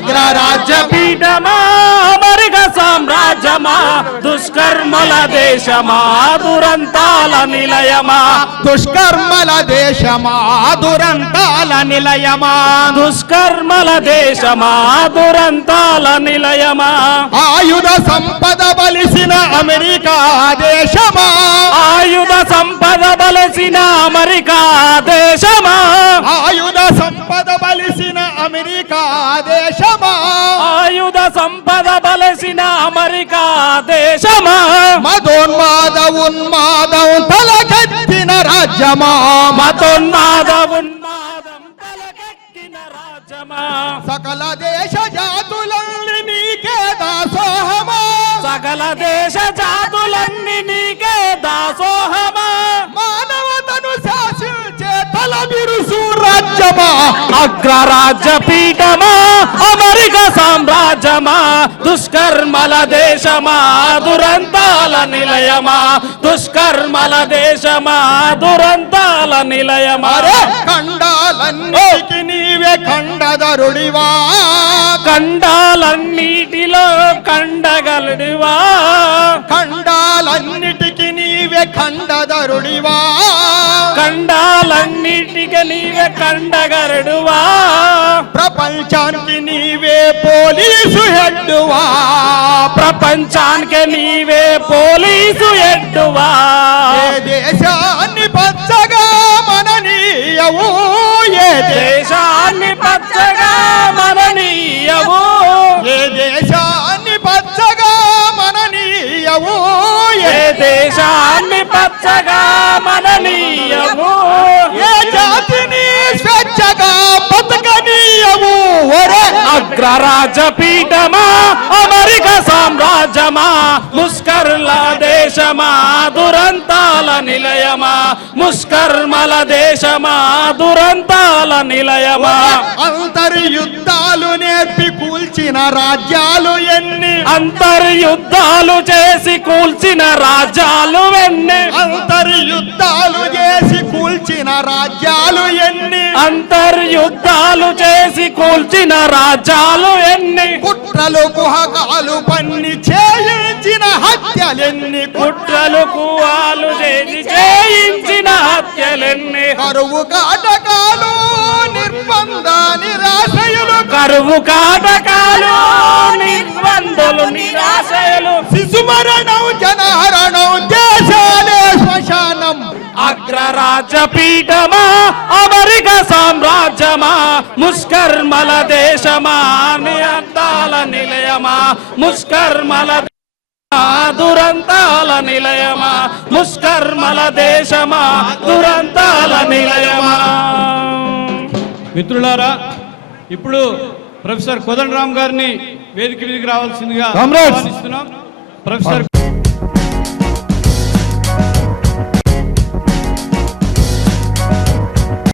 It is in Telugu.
అగ్రరాజ్య పీఠమా అమరిక సామ్రాజ్యమా దుష్కర్మల దేశమా దురంతాల నిలయమా దుష్కర్మల దేశమా దురంతాల నిలయమా దుష్కర్మల దేశమా దురంతాల నిలయమా ఆయుధ సంపద బలిసిన అమెరికా దేశమా ఆయుధ సంపద బలసిన అమెరికా దేశమా ఆయుధ సంపద బలిసిన అమెరికా దేశమా ఆయుధ సంపద బలసిన అమెరికా దేశమా మదోన్మాద ఉన్మాదం తలకెత్తిన రాజ్యమా మతోన్మాద ఉన్మాదం తలకెక్కిన రాజ్యమా సకల దేశ జాతులన్నీ నీకే దాసోహమా సకల దేశ జాతులన్నీ నీకే దాసోహమా మానవతను శాసించే తల బిరుసు రాజ్యమా అగ్రరాజ్య పీఠమా అమెరిక సామ్రాజ్యమా దుష్కర్మల దేశమా దురంతాల నిలయమా దుష్కర్మల దేశమా దురంతాల నిలయమా అరే ఖండాలన్నిటికి నీవే ఖండధరుడివా ఖండాలన్నిటిలో కండగలడివా ఖండాలన్నిటికి నీవే ఖండధరుడివా ఖండాలన్నిటికి నీవే కండగరడువా ప్రపంచానికి నీవే పోలీసు హెడ్డువా ప్రపంచానికి నీవే పోలీసు ఎడ్డువా ఏ దేశాన్ని పచ్చగా మననీయవు ఏ దేశాన్ని పచ్చగా మననీయవు ఏ దేశాన్ని పచ్చగా మననీయవు ఏ దేశాన్ని పచ్చగా మననీయవు ఏ జాతిని స్వేచ్ఛగా బతకనీయవు ఒరే అగ్రరాజ్య పీఠమా అమెరిక సామ్రాజ్యమా ముష్కర్ల దేశమా దురంతాల నిలయమా ముష్కర్మల దేశమా దురంతాల నిలయమా అంతర్యుద్ధాలు నేర్పి కూల్చిన రాజ్యాలు ఎన్ని అంతర్యుద్ధాలు చేసి కూల్చిన రాజ్యాలు ఎన్ని అంతర్యుద్ధాలు చేసి కూల్చిన రాజ్యాలు ఎన్ని అంతర్యుద్ధాలు చేసి కూల్చిన రాజ్యాలు ఎన్ని కుట్రలు కుహకాలు పన్ని చేయించిన హత్యలెన్ని కుట్రలు కువాలు చేసి చేయించిన హత్యలెన్ని కరువు కాటకాలు నిర్బంధ నిరాశయులు కరువు కాటకాలు నిర్బంధులు నిరాశయులు శిశుమరణం జనహరణం దేశాలే శ్మశానం అగ్రరాజ్య పీఠమా అమెరిక సామ్రాజ్యమా ముష్కర్మల దేశమా నిరంతాల నిలయమా ముష్కర్మల దురంతాల నిలయమా ముష్కర్మల దేశమా దురంతాల నిలయమా. మిత్రులారా, ఇప్పుడు ప్రొఫెసర్ కోదండరామ్ గారిని వేదిక మీదకి రావాల్సిందిగా కామ్రేడ్స్. ఆహ్వానిస్తున్నాం. ప్రొఫెసర్